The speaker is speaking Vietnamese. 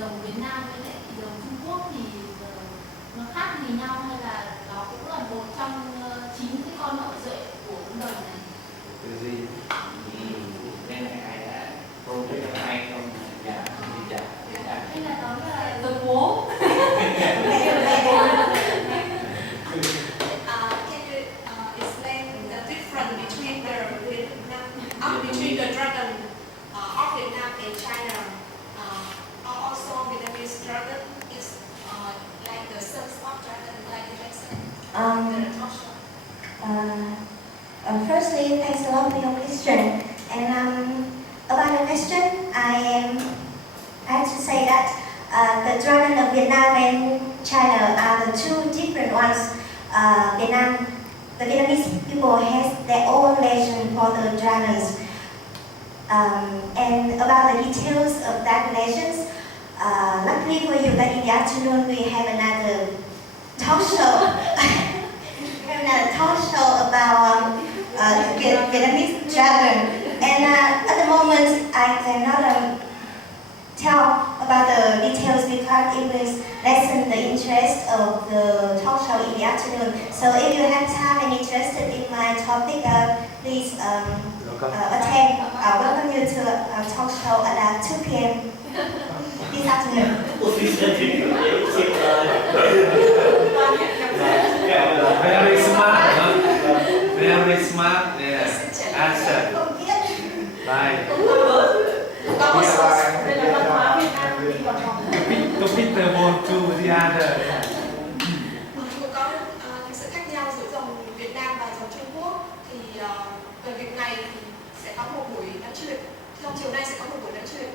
rồng Việt Nam với lại rồng Trung Quốc thì nó khác gì nhau, hay là nó cũng là một trong 9 cái con hậu duệ của con rồng này? Cái gì? Nên là ai đã không biết là ai không dạ đi chả Hay là nó là rồng bố? Can you explain the difference between the dragon of Vietnam and China? Also, Vietnamese dragon is like the sons of dragon, like Jackson. Firstly, thanks a lot for your question. And about the question, I have to say that the dragon of Vietnam and China are the two different ones. The Vietnamese people has their own legend for the dragons. And about the details of that legends, luckily for you that in the afternoon we have another talk show. About Vietnamese dragon. And at the moment I cannot tell about the details because it will lessen the interest of the talk show in the afternoon. So if you have time and interested in my topic, please attend. Welcome you to our talk show at 2 p.m. this afternoon. Very smart, huh? Very smart. Yeah. Answer. Bye. Đây là văn hóa Việt Nam đi còn học. Compete the one to the other. Cũng có những sự khác nhau giữa rồng Việt Nam và rồng Trung Quốc. Thì về việc này thì sẽ có một buổi nói chuyện. Trong chiều nay sẽ có một buổi nói chuyện